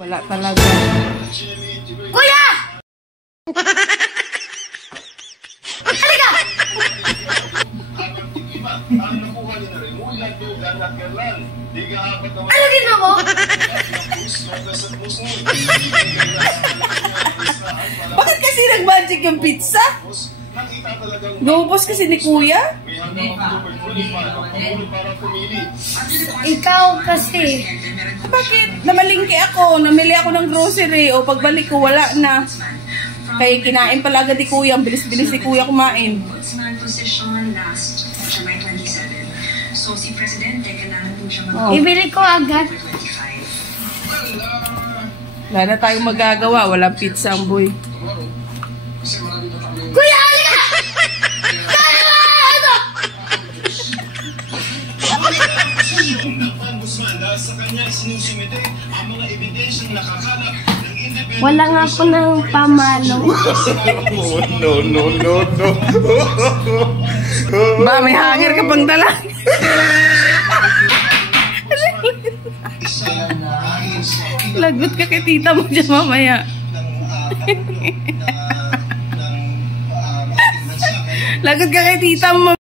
Wala talaga. Kuya! Halika! Ano ginawa mo? Bakit kasi nag-magic yung pizza? Gumupos kasi ni Kuya? Ikaw kasi. Bakit? Namalingki ako. Namili ako ng grocery. O pagbalik ko, wala na. Kaya kinain pala agad ni Kuya. Ang bilis-bilis ni Kuya kumain. Oh. Ibili ko agad. Wala na tayong magagawa. Walang pizza ang boy. Kuya, halika! Wala nga ako ng pamalo. No. Ba, may hanger ka pang dala. Lagot ka kay tita mo dyan mamaya. Lagot ka kay tita mo.